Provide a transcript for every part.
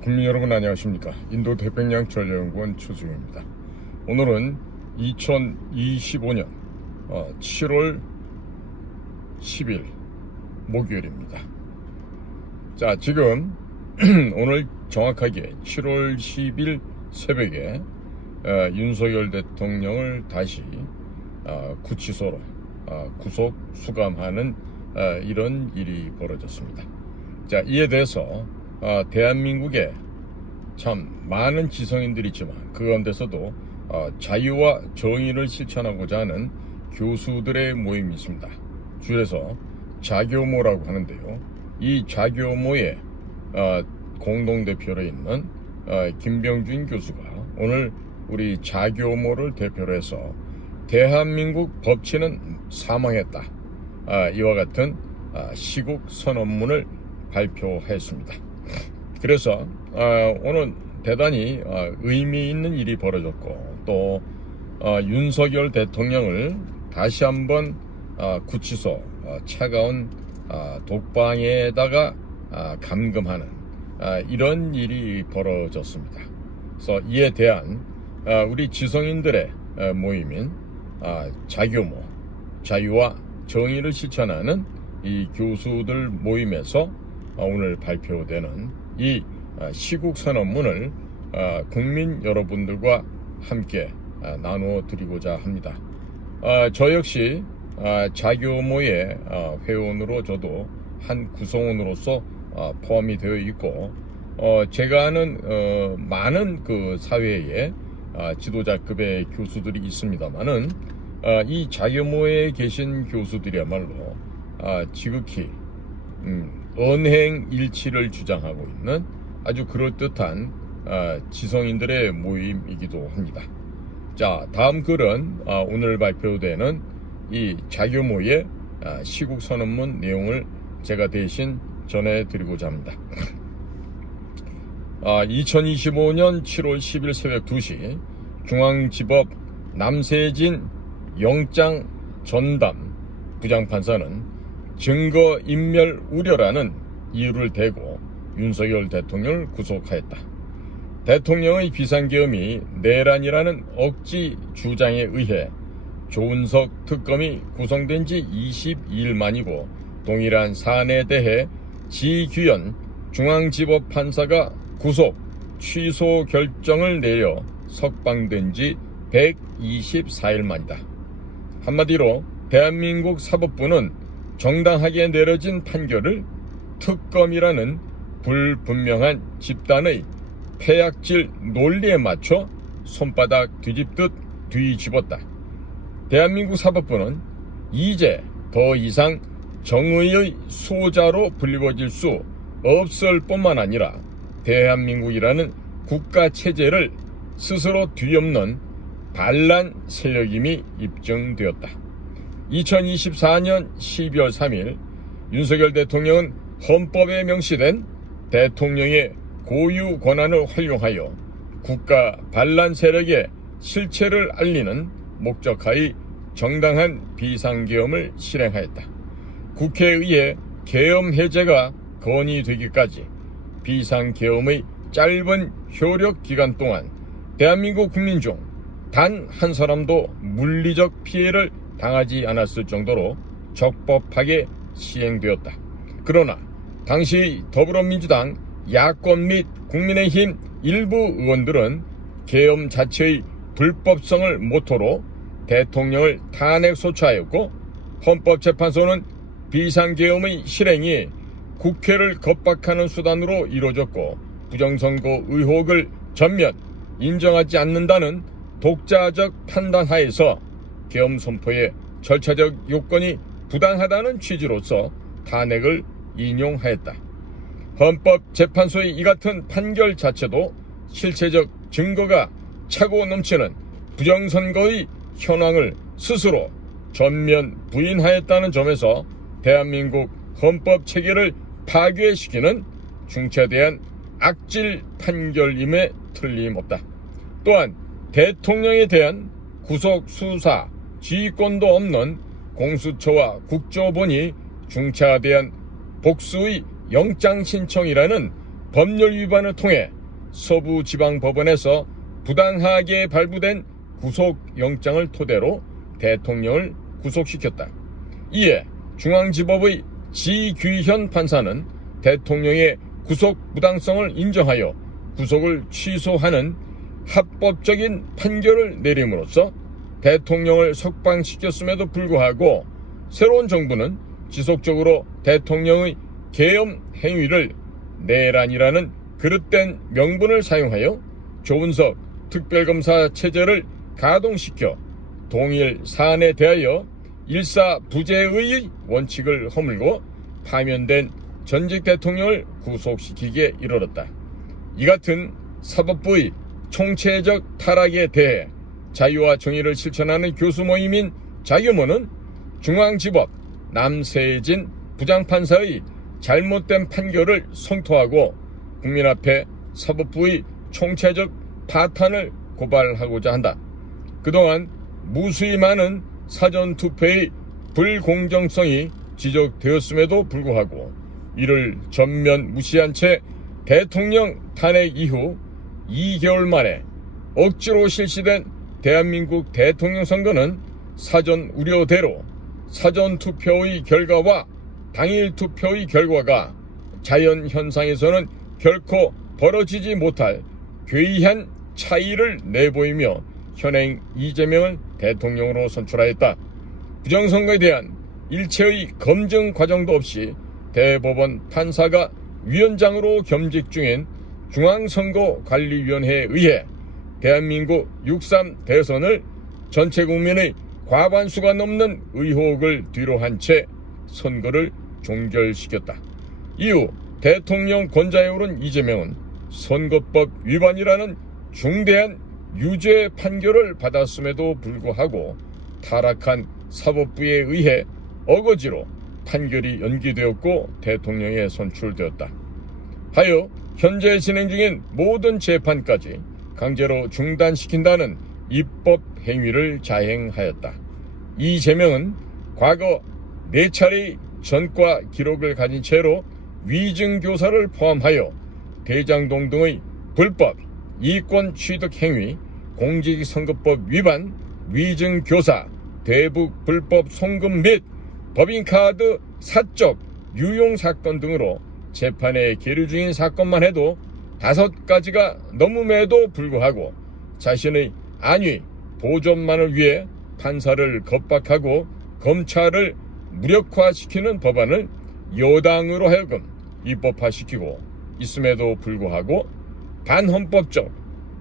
국민 여러분 안녕하십니까. 인도 태평양전략연구원 최수영입니다. 오늘은 2025년 7월 10일 목요일입니다. 자, 지금 오늘 정확하게 7월 10일 새벽에 윤석열 대통령을 다시 구치소로 구속 수감하는 이런 일이 벌어졌습니다. 자, 이에 대해서 대한민국에 참 많은 지성인들이 있지만 그 가운데서도 자유와 정의를 실천하고자 하는 교수들의 모임이 있습니다. 줄여서 자교모라고 하는데요. 이 자교모의 공동대표로 있는 김병준 교수가 오늘 우리 자교모를 대표로 해서 대한민국 법치는 사망했다, 이와 같은 시국 선언문을 발표했습니다. 그래서 오늘 대단히 의미 있는 일이 벌어졌고, 또 윤석열 대통령을 다시 한번 구치소 차가운 독방에다가 감금하는 이런 일이 벌어졌습니다. 그래서 이에 대한 우리 지성인들의 모임인 자교모, 자유와 정의를 실천하는 이 교수들 모임에서 오늘 발표되는 이 시국선언문을 국민 여러분들과 함께 나누어 드리고자 합니다. 저 역시 자교모의 회원으로 저도 한 구성원으로서 포함이 되어 있고, 제가 아는 많은 그 사회에 지도자급의 교수들이 있습니다만은 이 자교모에 계신 교수들이야말로 지극히 언행일치를 주장하고 있는 아주 그럴듯한 지성인들의 모임이기도 합니다. 자, 다음 글은 오늘 발표되는 이 자교모의 시국선언문 내용을 제가 대신 전해드리고자 합니다. 2025년 7월 10일 새벽 2시 중앙지법 남세진 영장 전담 부장판사는 증거인멸 우려라는 이유를 대고 윤석열 대통령을 구속하였다. 대통령의 비상계엄이 내란이라는 억지 주장에 의해 조은석 특검이 구성된 지 22일 만이고, 동일한 사안에 대해 지규현 중앙지법 판사가 구속, 취소 결정을 내려 석방된 지 124일 만이다. 한마디로 대한민국 사법부는 정당하게 내려진 판결을 특검이라는 불분명한 집단의 폐악질 논리에 맞춰 손바닥 뒤집듯 뒤집었다. 대한민국 사법부는 이제 더 이상 정의의 수호자로 불리워질 수 없을 뿐만 아니라 대한민국이라는 국가체제를 스스로 뒤엎는 반란 세력임이 입증되었다. 2024년 12월 3일 윤석열 대통령은 헌법에 명시된 대통령의 고유 권한을 활용하여 국가 반란 세력의 실체를 알리는 목적하의 정당한 비상계엄을 실행하였다. 국회에 의해 계엄 해제가 건의되기까지 비상계엄의 짧은 효력 기간 동안 대한민국 국민 중 단 한 사람도 물리적 피해를 당하지 않았을 정도로 적법하게 시행되었다. 그러나 당시 더불어민주당 야권 및 국민의힘 일부 의원들은 계엄 자체의 불법성을 모토로 대통령을 탄핵 소추하였고, 헌법재판소는 비상계엄의 실행이 국회를 겁박하는 수단으로 이루어졌고 부정선거 의혹을 전면 인정하지 않는다는 독자적 판단하에서 계엄 선포의 절차적 요건이 부당하다는 취지로서 탄핵을 인용하였다. 헌법재판소의 이 같은 판결 자체도 실체적 증거가 차고 넘치는 부정선거의 현황을 스스로 전면 부인하였다는 점에서 대한민국 헌법체계를 파괴시키는 중차대한 악질 판결임에 틀림없다. 또한 대통령에 대한 구속 수사 지휘권도 없는 공수처와 국조본이 중차대한 복수의 영장 신청이라는 법률 위반을 통해 서부지방법원에서 부당하게 발부된 구속영장을 토대로 대통령을 구속시켰다. 이에 중앙지법의 지규현 판사는 대통령의 구속 부당성을 인정하여 구속을 취소하는 합법적인 판결을 내림으로써 대통령을 석방시켰음에도 불구하고 새로운 정부는 지속적으로 대통령의 계엄 행위를 내란이라는 그릇된 명분을 사용하여 조은석 특별검사 체제를 가동시켜 동일 사안에 대하여 일사부재의 원칙을 허물고 파면된 전직 대통령을 구속시키기에 이르렀다. 이 같은 사법부의 총체적 타락에 대해 자유와 정의를 실천하는 교수 모임인 자유모는 중앙지법 남세진 부장판사의 잘못된 판결을 성토하고 국민 앞에 사법부의 총체적 파탄을 고발하고자 한다. 그동안 무수히 많은 사전투표의 불공정성이 지적되었음에도 불구하고 이를 전면 무시한 채 대통령 탄핵 이후 2개월 만에 억지로 실시된 대한민국 대통령 선거는 사전 우려대로 사전투표의 결과와 당일 투표의 결과가 자연현상에서는 결코 벌어지지 못할 괴이한 차이를 내보이며 현행 이재명을 대통령으로 선출하였다. 부정선거에 대한 일체의 검증 과정도 없이 대법원 판사가 위원장으로 겸직 중인 중앙선거관리위원회에 의해 대한민국 6.3 대선을 전체 국민의 과반수가 넘는 의혹을 뒤로한 채 선거를 종결시켰다. 이후 대통령 권좌에 오른 이재명은 선거법 위반이라는 중대한 유죄 판결을 받았음에도 불구하고 타락한 사법부에 의해 어거지로 판결이 연기되었고 대통령에 선출되었다. 하여 현재 진행 중인 모든 재판까지 강제로 중단시킨다는 입법 행위를 자행하였다. 이재명은 과거 4차례의 전과 기록을 가진 채로 위증교사를 포함하여 대장동 등의 불법 이권 취득 행위, 공직선거법 위반, 위증교사, 대북 불법 송금 및 법인카드 사적 유용 사건 등으로 재판에 계류 중인 사건만 해도 5가지가 넘음에도 불구하고 자신의 안위, 보존만을 위해 판사를 겁박하고 검찰을 무력화시키는 법안을 여당으로 하여금 입법화시키고 있음에도 불구하고 반헌법적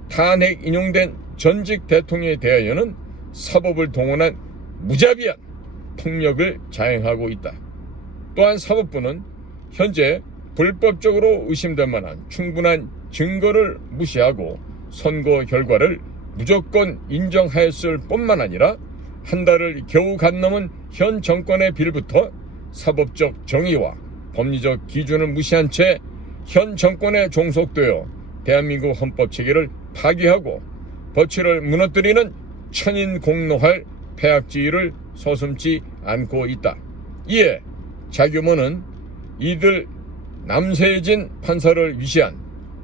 탄핵 인용된 전직 대통령에 대하여는 사법을 동원한 무자비한 폭력을 자행하고 있다. 또한 사법부는 현재 불법적으로 의심될 만한 충분한 증거를 무시하고 선거 결과를 무조건 인정하였을 뿐만 아니라 한 달을 겨우 간 넘은 현 정권의 빌부터 사법적 정의와 법리적 기준을 무시한 채 현 정권에 종속되어 대한민국 헌법체계를 파괴하고 법치를 무너뜨리는 천인공노할 폐악지의를 서슴지 않고 있다. 이에 자규모는 이들 남세진 판사를 위시한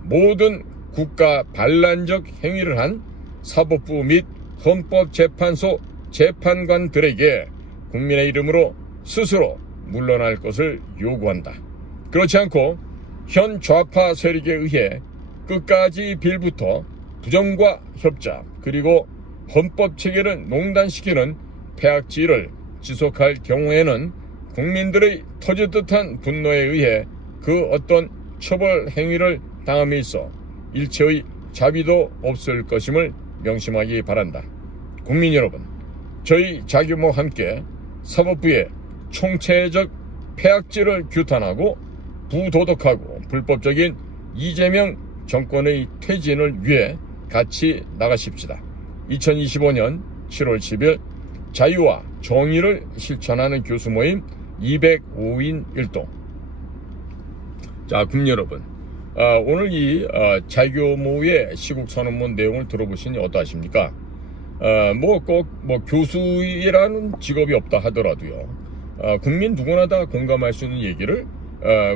모든 국가 반란적 행위를 한 사법부 및 헌법재판소 재판관들에게 국민의 이름으로 스스로 물러날 것을 요구한다. 그렇지 않고 현 좌파 세력에 의해 끝까지 빌부터 부정과 협작 그리고 헌법체계를 농단시키는 폐악지를 지속할 경우에는 국민들의 터질듯한 분노에 의해 그 어떤 처벌 행위를 당함에 있어 일체의 자비도 없을 것임을 명심하기 바란다. 국민 여러분, 저희 자규모와 함께 사법부의 총체적 폐악지를 규탄하고 부도덕하고 불법적인 이재명 정권의 퇴진을 위해 같이 나가십시다. 2025년 7월 10일 자유와 정의를 실천하는 교수 모임 205인 1동. 자, 국민 여러분, 오늘 이 자교모의 시국 선언문 내용을 들어보시니 어떠하십니까? 꼭 교수라는 직업이 없다 하더라도요, 국민 누구나 다 공감할 수 있는 얘기를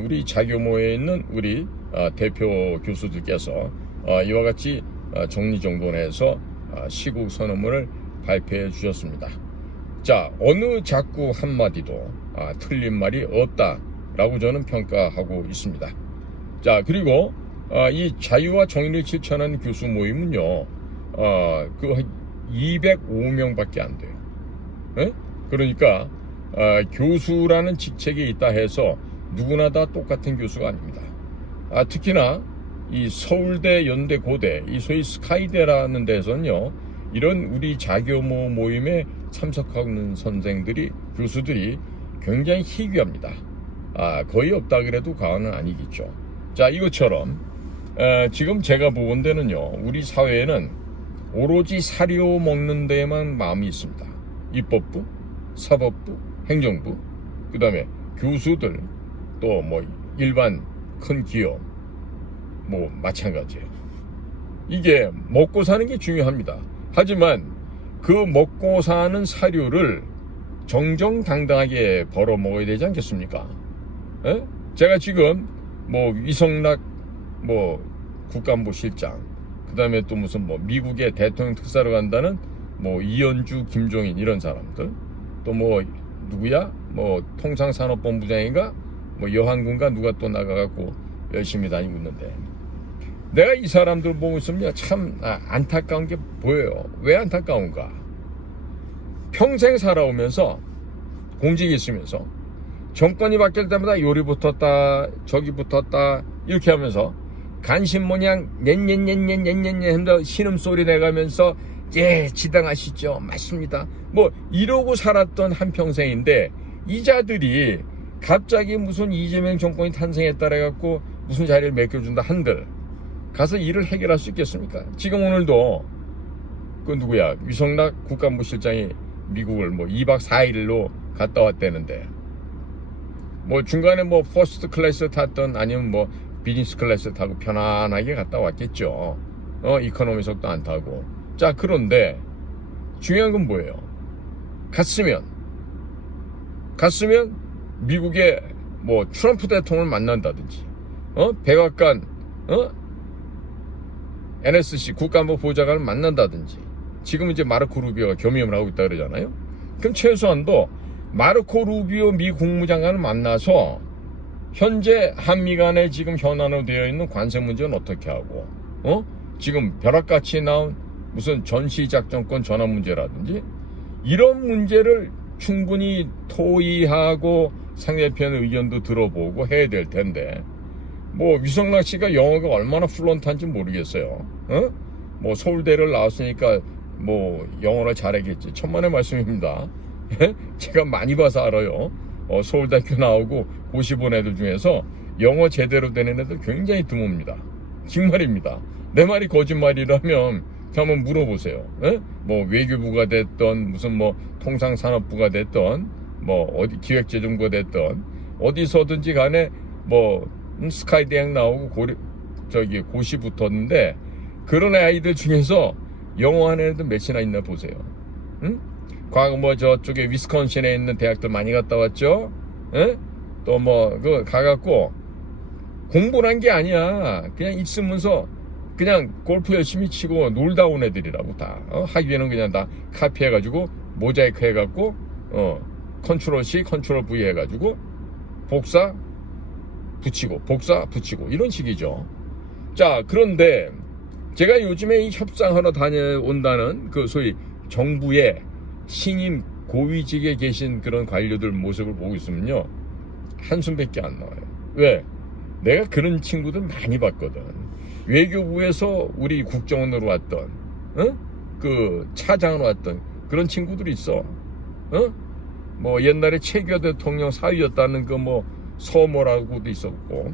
우리 자교모에 있는 우리 대표 교수들께서 이와 같이 정리정돈해서 시국 선언문을 발표해 주셨습니다. 자, 어느 자꾸 한마디도 틀린 말이 없다라고 저는 평가하고 있습니다. 자, 그리고 이 자유와 정의를 실천하는 교수 모임은요, 그 205명밖에 안 돼요. 에? 그러니까 교수라는 직책이 있다 해서 누구나 다 똑같은 교수가 아닙니다. 특히나 이 서울대, 연대, 고대, 이 소위 스카이대라는 데서는요, 이런 우리 자교모 모임에 참석하는 선생들이, 교수들이 굉장히 희귀합니다. 거의 없다 그래도 과언은 아니겠죠. 자, 이것처럼 지금 제가 보건 데는요, 우리 사회에는 오로지 사료 먹는 데에만 마음이 있습니다. 입법부, 사법부, 행정부, 그 다음에 교수들, 또 뭐 일반 큰 기업, 뭐 마찬가지예요. 이게 먹고 사는 게 중요합니다. 하지만 그 먹고 사는 사료를 정정당당하게 벌어 먹어야 되지 않겠습니까? 에? 제가 지금 뭐 위성락 뭐 국가안보실장, 그 다음에 또 무슨 뭐 미국의 대통령 특사로 간다는 뭐 이현주, 김종인 이런 사람들, 또 뭐 누구야? 뭐 통상산업본부장인가? 뭐 여한군가 누가 또 나가갖고 열심히 다니고 있는데, 내가 이 사람들 보고 있으면 참 안타까운 게 보여요. 왜 안타까운가? 평생 살아오면서, 공직이 있으면서 정권이 바뀔 때마다 요리 붙었다, 저기 붙었다 이렇게 하면서 간신 모양 녜녜녜녜녜녜 하면서 신음소리 내가면서 예, 지당하시죠, 맞습니다, 뭐 이러고 살았던 한평생인데, 이 자들이 갑자기 무슨 이재명 정권이 탄생했다 해갖고 무슨 자리를 맡겨준다 한들 가서 일을 해결할 수 있겠습니까? 지금 오늘도 그 누구야, 위성락 국가안보실장이 미국을 뭐 2박 4일로 갔다 왔다는데, 뭐 중간에 뭐 퍼스트 클래스 탔던 아니면 뭐 비즈니스 클래스 타고 편안하게 갔다 왔겠죠. 이코노미석도 안 타고. 자, 그런데 중요한 건 뭐예요? 갔으면 미국의 뭐 트럼프 대통령을 만난다든지, 백악관, NSC 국가안보 보좌관을 만난다든지, 지금 이제 마르코 루비오가 겸임을 하고 있다 그러잖아요. 그럼 최소한도 마르코 루비오 미 국무장관을 만나서 현재 한미 간에 지금 현안으로 되어 있는 관세 문제는 어떻게 하고, 지금 벼락같이 나온 무슨 전시작전권 전환 문제라든지 이런 문제를 충분히 토의하고 상대편의 의견도 들어보고 해야 될 텐데, 뭐 위성락 씨가 영어가 얼마나 플루언트한지 모르겠어요. 뭐 서울대를 나왔으니까 뭐 영어를 잘하겠지. 천만의 말씀입니다. 제가 많이 봐서 알아요. 서울대학교 나오고 고시 본 애들 중에서 영어 제대로 되는 애들 굉장히 드뭅니다. 정말입니다. 내 말이 거짓말이라면 한번 물어보세요. 뭐 외교부가 됐던 무슨 뭐 통상산업부가 됐던 뭐 어디 기획재정부가 됐던 어디서든지 간에 뭐 스카이 대학 나오고 고시 붙었는데, 그런 아이들 중에서 영어 하는 애들 몇이나 있나 보세요. 과거 뭐 저쪽에 위스콘신에 있는 대학들 많이 갔다 왔죠. 또 뭐 그 가갖고 공부를 한 게 아니야. 그냥 있으면서 그냥 골프 열심히 치고 놀다 온 애들이라고 다. 학위에는 그냥 다 카피해가지고 모자이크 해갖고 컨트롤 C, 컨트롤 V 해가지고 복사 붙이고 복사 붙이고 이런 식이죠. 자, 그런데 제가 요즘에 이 협상하러 다녀온다는 그 소위 정부의 신임 고위직에 계신 그런 관료들 모습을 보고 있으면요, 한숨밖에 안 나와요. 왜? 내가 그런 친구들 많이 봤거든. 외교부에서 우리 국정원으로 왔던, 그 차장으로 왔던 그런 친구들이 있어. 뭐 옛날에 최규하 대통령 사위였다는 그 뭐 서모라고도 있었고,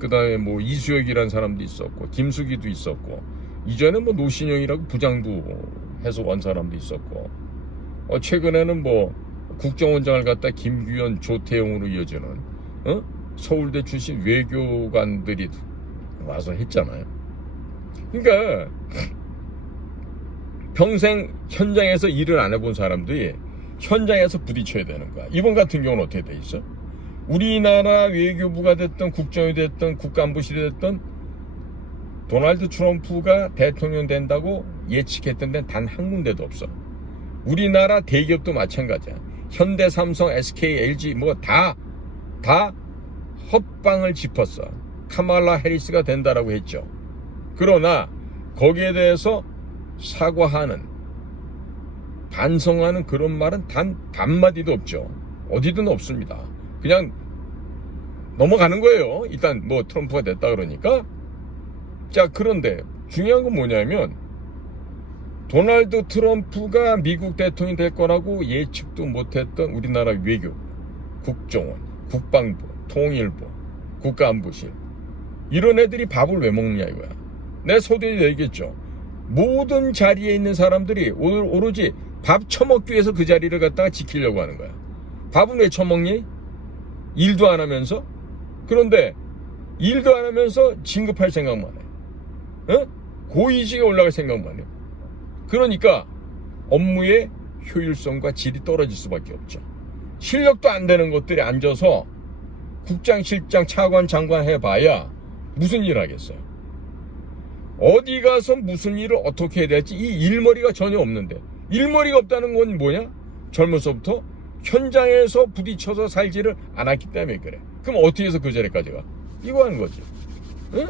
그 다음에 뭐 이수혁이라는 사람도 있었고, 김수기도 있었고, 이전에 뭐 노신영이라고 부장도 해서 온 사람도 있었고, 최근에는 뭐 국정원장을 갖다 김규현, 조태용으로 이어지는 서울대 출신 외교관들이 와서 했잖아요. 그러니까 평생 현장에서 일을 안 해본 사람들이 현장에서 부딪혀야 되는 거야. 이번 같은 경우는 어떻게 돼 있어? 우리나라 외교부가 됐든 국정이 됐든 국가안보실이 됐든 도널드 트럼프가 대통령 된다고 예측했던 데는 단 한 군데도 없어. 우리나라 대기업도 마찬가지야. 현대, 삼성, SK, LG 뭐 다 헛방을 짚었어. 카말라 해리스가 된다라고 했죠. 그러나 거기에 대해서 사과하는, 반성하는 그런 말은 단 한마디도 없죠. 어디든 없습니다. 그냥 넘어가는 거예요. 일단 뭐 트럼프가 됐다 그러니까. 자, 그런데 중요한 건 뭐냐면 도널드 트럼프가 미국 대통령이 될 거라고 예측도 못했던 우리나라 외교, 국정원, 국방부, 통일부, 국가안보실, 이런 애들이 밥을 왜 먹느냐 이거야. 내가 서두에 얘기했죠. 모든 자리에 있는 사람들이 오로지 밥 처먹기 위해서 그 자리를 갖다가 지키려고 하는 거야. 밥은 왜 처먹니? 일도 안 하면서? 그런데 일도 안 하면서 진급할 생각만 해. 어? 고위직에 올라갈 생각만 해. 그러니까 업무의 효율성과 질이 떨어질 수밖에 없죠. 실력도 안 되는 것들이 앉아서 국장, 실장, 차관, 장관 해봐야 무슨 일 하겠어요. 어디 가서 무슨 일을 어떻게 해야 될지 이 일머리가 전혀 없는데, 일머리가 없다는 건 뭐냐? 젊어서부터 현장에서 부딪혀서 살지를 않았기 때문에 그래. 그럼 어떻게 해서 그 자리까지 가? 이거 하는 거지. 응?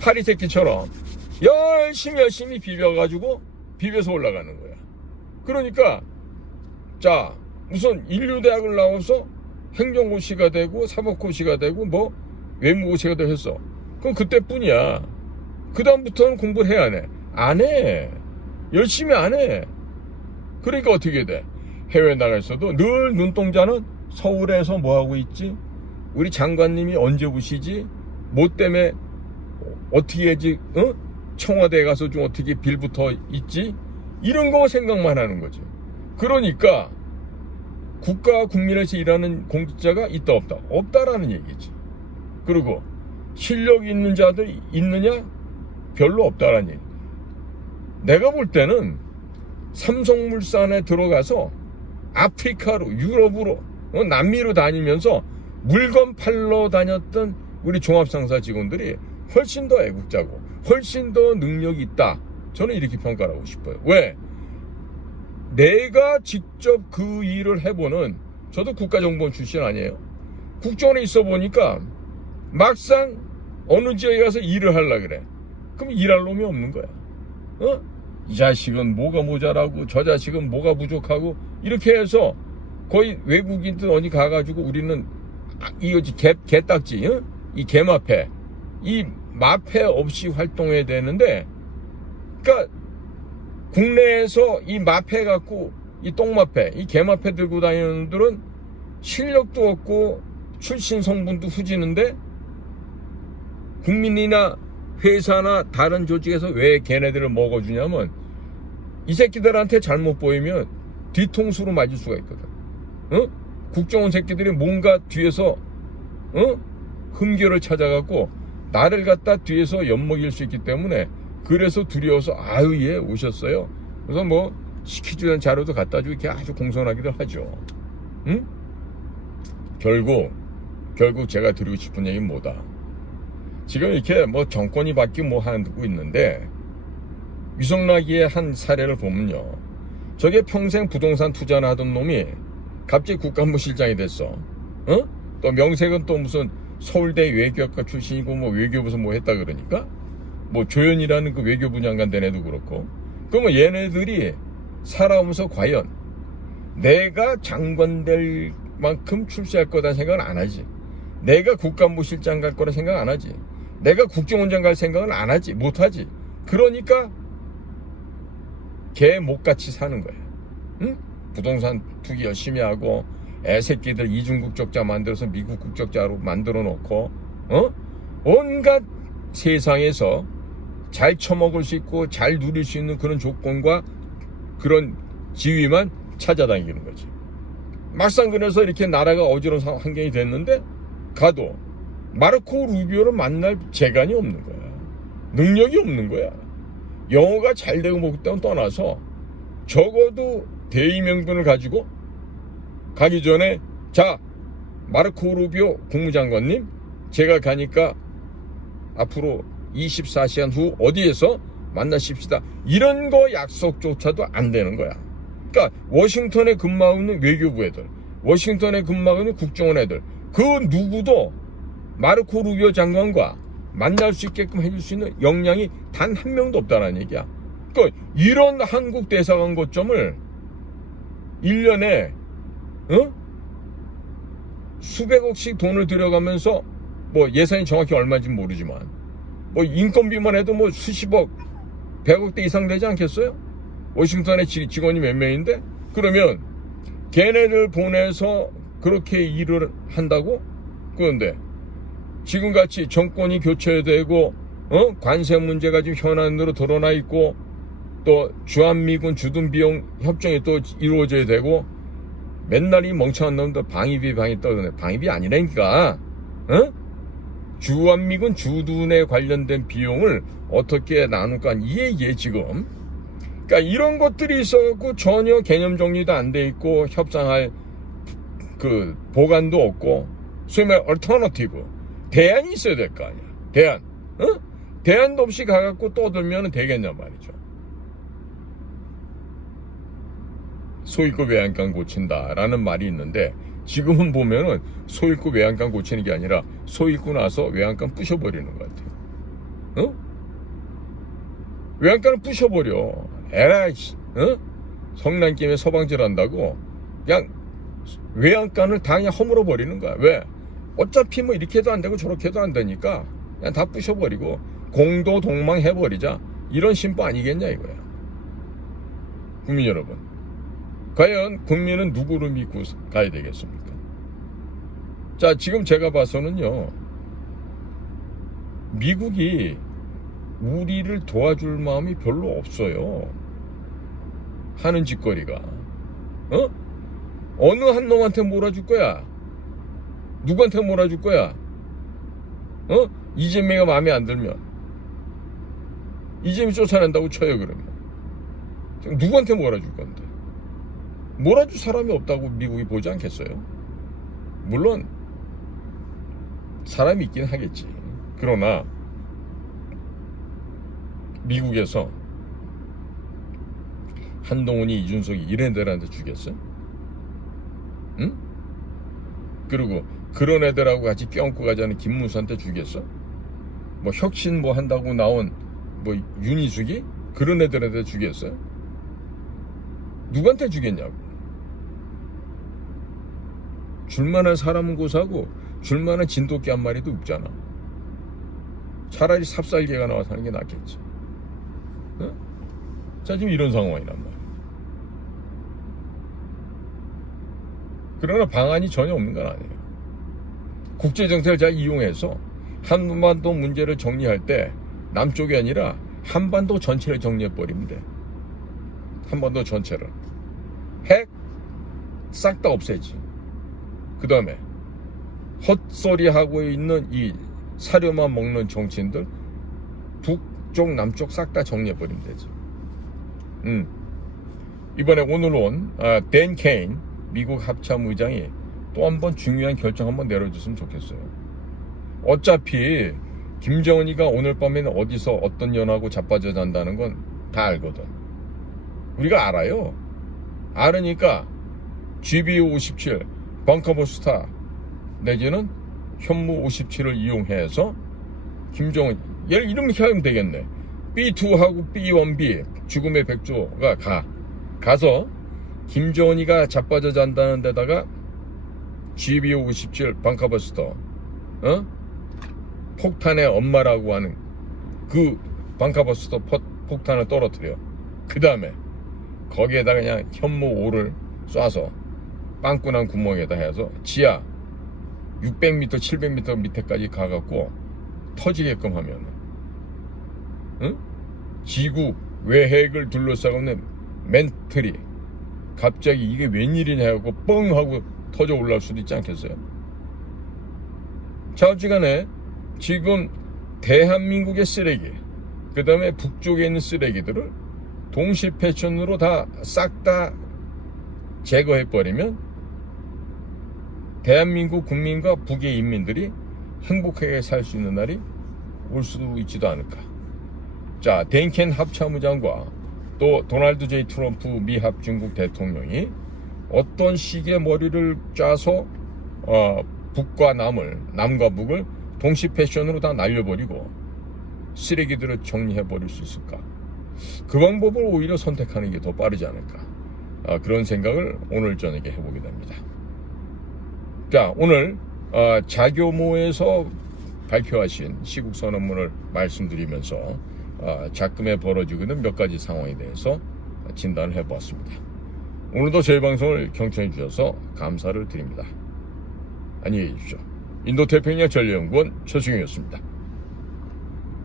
파리 새끼처럼 열심히 비벼서 올라가는 거야. 그러니까 자, 우선 인류대학을 나와서 행정고시가 되고 사법고시가 되고 뭐 외무고시가 되고 했어. 그럼 그때뿐이야. 그 다음부터는 공부를 해야 안 해? 안 해. 열심히 안 해. 그러니까 어떻게 돼? 해외 나가 있어도 늘 눈동자는 서울에서 뭐 하고 있지? 우리 장관님이 언제 오시지? 뭐 때문에 어떻게 해지? 어? 청와대에 가서 좀 어떻게 빌붙어 있지? 이런 거 생각만 하는 거지. 그러니까 국가와 국민에서 일하는 공직자가 있다 없다? 없다라는 얘기지. 그리고 실력 있는 자들 있느냐? 별로 없다라는 얘기. 내가 볼 때는 삼성물산에 들어가서 아프리카로, 유럽으로, 남미로 다니면서 물건 팔러 다녔던 우리 종합상사 직원들이 훨씬 더 애국자고 훨씬 더 능력이 있다. 저는 이렇게 평가를 하고 싶어요. 왜? 내가 직접 그 일을 해보는, 저도 국가정보원 출신 아니에요. 국정원에 있어 보니까 막상 어느 지역에 가서 일을 하려고 그래. 그럼 일할 놈이 없는 거야. 어? 이 자식은 뭐가 모자라고 저 자식은 뭐가 부족하고 이렇게 해서 거의 외국인들 어디 가가지고 우리는 이거지 개딱지, 어? 이 개마패, 이 마패 없이 활동해야 되는데, 그러니까 국내에서 이 마패 갖고 이 똥마패, 이 개마패 들고 다니는 분들은 실력도 없고 출신 성분도 후지는데 국민이나 회사나 다른 조직에서 왜 걔네들을 먹어주냐면 이 새끼들한테 잘못 보이면 뒤통수로 맞을 수가 있거든. 어? 국정원 새끼들이 뭔가 뒤에서 흠결을 찾아갖고 나를 갖다 뒤에서 엿먹일 수 있기 때문에, 그래서 두려워서 아유 예 오셨어요. 그래서 뭐 시켜주는 자료도 갖다 주고 이렇게 아주 공손하기도 하죠. 응? 결국 제가 드리고 싶은 얘기는 뭐다. 지금 이렇게 뭐 정권이 바뀌고 뭐 하고 있는데, 위성락이의 한 사례를 보면요, 저게 평생 부동산 투자나 하던 놈이 갑자기 국가안보실장이 됐어. 또 명색은 또 무슨 서울대 외교학과 출신이고 뭐 외교부에서 뭐 했다 그러니까, 뭐 조연이라는 그 외교부 장관 된 애도 그렇고. 그러면 얘네들이 살아오면서 과연 내가 장관 될 만큼 출세할 거다 생각은 안 하지. 내가 국가안보실장 갈 거라 생각 안 하지. 내가 국정원장 갈 생각은 안 하지. 못 하지. 그러니까 개 목같이 사는 거야. 응? 부동산 투기 열심히 하고 애새끼들 이중국적자 만들어서 미국 국적자로 만들어 놓고 온갖 세상에서 잘 처먹을 수 있고 잘 누릴 수 있는 그런 조건과 그런 지위만 찾아다니는 거지. 막상 그래서 이렇게 나라가 어지러운 환경이 됐는데 가도 마르코 루비오를 만날 재간이 없는 거야. 능력이 없는 거야. 영어가 잘 되고 못되고 떠나서 적어도 대의명분을 가지고 가기 전에 자 마르코 루비오 국무장관님, 제가 가니까 앞으로 24시간 후 어디에서 만나십시다. 이런 거 약속조차도 안 되는 거야. 그러니까 워싱턴에 근무하고 있는 외교부 애들, 워싱턴에 근무하고 있는 국정원 애들, 그 누구도 마르코 루비오 장관과 만날 수 있게끔 해줄 수 있는 역량이 단 한 명도 없다는 얘기야. 그러니까 이런 한국 대사관 거점을 1년에 수백억씩 돈을 들여가면서 뭐 예산이 정확히 얼마인지 모르지만 뭐 인건비만 해도 뭐 수십억, 100억대 이상 되지 않겠어요? 워싱턴에 직원이 몇 명인데? 그러면 걔네들 보내서 그렇게 일을 한다고? 그런데 지금같이 정권이 교체되고 관세 문제가 지금 현안으로 드러나 있고 또 주한미군 주둔비용 협정이 또 이루어져야 되고 맨날 이 멍청한 놈들 방위비 떠드네. 방위비 아니라니까. 주한미군 주둔에 관련된 비용을 어떻게 나눌까 이 얘기에 지금. 그러니까 이런 것들이 있어갖고 전혀 개념 정리도 안 돼 있고 협상할 그 보관도 없고 소위 말해 얼터너티브 대안이 있어야 될 거 아니야. 대안. 대안도 없이 가갖고 떠들면 되겠냐 말이죠. 소 잃고 외양간 고친다라는 말이 있는데 지금은 보면은 소 잃고 외양간 고치는 게 아니라 소 잃고 나서 외양간 부셔버리는 것 같아요. 외양간을 부셔버려. 에라이, 성난 김에 서방질 한다고 그냥 외양간을 다 그냥 허물어 버리는 거야. 왜? 어차피 뭐 이렇게 해도 안 되고 저렇게 해도 안 되니까 그냥 다 부셔버리고 공도 동망해버리자. 이런 심보 아니겠냐 이거야. 국민 여러분, 과연 국민은 누구를 믿고 가야 되겠습니까? 자, 지금 제가 봐서는요, 미국이 우리를 도와줄 마음이 별로 없어요. 하는 짓거리가. 어느 한 놈한테 몰아줄 거야? 누구한테 몰아줄 거야? 이재명이 마음에 안 들면 이재명이 쫓아낸다고 쳐요. 그러면 누구한테 몰아줄 건데? 몰아줄 사람이 없다고 미국이 보지 않겠어요? 물론 사람이 있긴 하겠지. 그러나 미국에서 한동훈이, 이준석이 이런 애들한테 주겠어? 응? 그리고 그런 애들하고 같이 껴안고 가자는 김문수한테 주겠어? 뭐 혁신 뭐 한다고 나온 뭐 윤희숙이 그런 애들한테 주겠어요? 누구한테 주겠냐고. 줄만한 사람은 고사하고 줄만한 진돗개 한 마리도 없잖아. 차라리 삽살개가 나와서 하는 게 낫겠지. 자, 지금 이런 상황이란 말이야. 그러나 방안이 전혀 없는 건 아니에요. 국제정세를 잘 이용해서 한반도 문제를 정리할 때 남쪽이 아니라 한반도 전체를 정리해버리면 돼. 한반도 전체를. 핵 싹 다 없애지. 그 다음에 헛소리하고 있는 이 사료만 먹는 정치인들 북쪽 남쪽 싹 다 정리해버리면 되지. 이번에 오늘 온 댄 케인 미국 합참의장이 또 한 번 중요한 결정 한번 내려줬으면 좋겠어요. 어차피 김정은이가 오늘 밤에는 어디서 어떤 년하고 자빠져 잔다는 건 다 알거든. 우리가 알아요. 알으니까 GBU-57 벙커버스터 내지는 현무 57을 이용해서 김정은, 얘를 이렇게 하면 되겠네. B2하고 B1B 죽음의 백조가 가서 김정은이가 자빠져 잔다는 데다가 GBU-57 벙커버스터 폭탄의 엄마라고 하는 그 벙커버스터 폭탄을 떨어뜨려. 그 다음에 거기에다 그냥 현무 5를 쏴서 빵꾸난 구멍에다 해서 지하 600m, 700m 밑에까지 가갖고 터지게끔 하면 지구 외핵을 둘러싸고 있는 멘틀이 갑자기 이게 웬일이냐 하고 뻥 하고 터져 올라올 수도 있지 않겠어요? 자, 어찌간에 지금 대한민국의 쓰레기, 그 다음에 북쪽에 있는 쓰레기들을 동시 패션으로 다 싹 다 제거해버리면 대한민국 국민과 북의 인민들이 행복하게 살 수 있는 날이 올 수도 있지도 않을까. 자, 댄켄 합참의장과 또 도널드 J 트럼프 미합 중국 대통령이 어떤 식의 머리를 짜서 북과 남과 북을 동시 패션으로 다 날려버리고 쓰레기들을 정리해버릴 수 있을까? 그 방법을 오히려 선택하는 게 더 빠르지 않을까? 그런 생각을 오늘 저녁에 해보게 됩니다. 자, 오늘 자교모에서 발표하신 시국선언문을 말씀드리면서 작금에 벌어지고 있는 몇 가지 상황에 대해서 진단을 해보았습니다. 오늘도 저희 방송을 경청해 주셔서 감사를 드립니다. 안녕히 계십시오. 인도태평양 전략연구원 최승용이었습니다.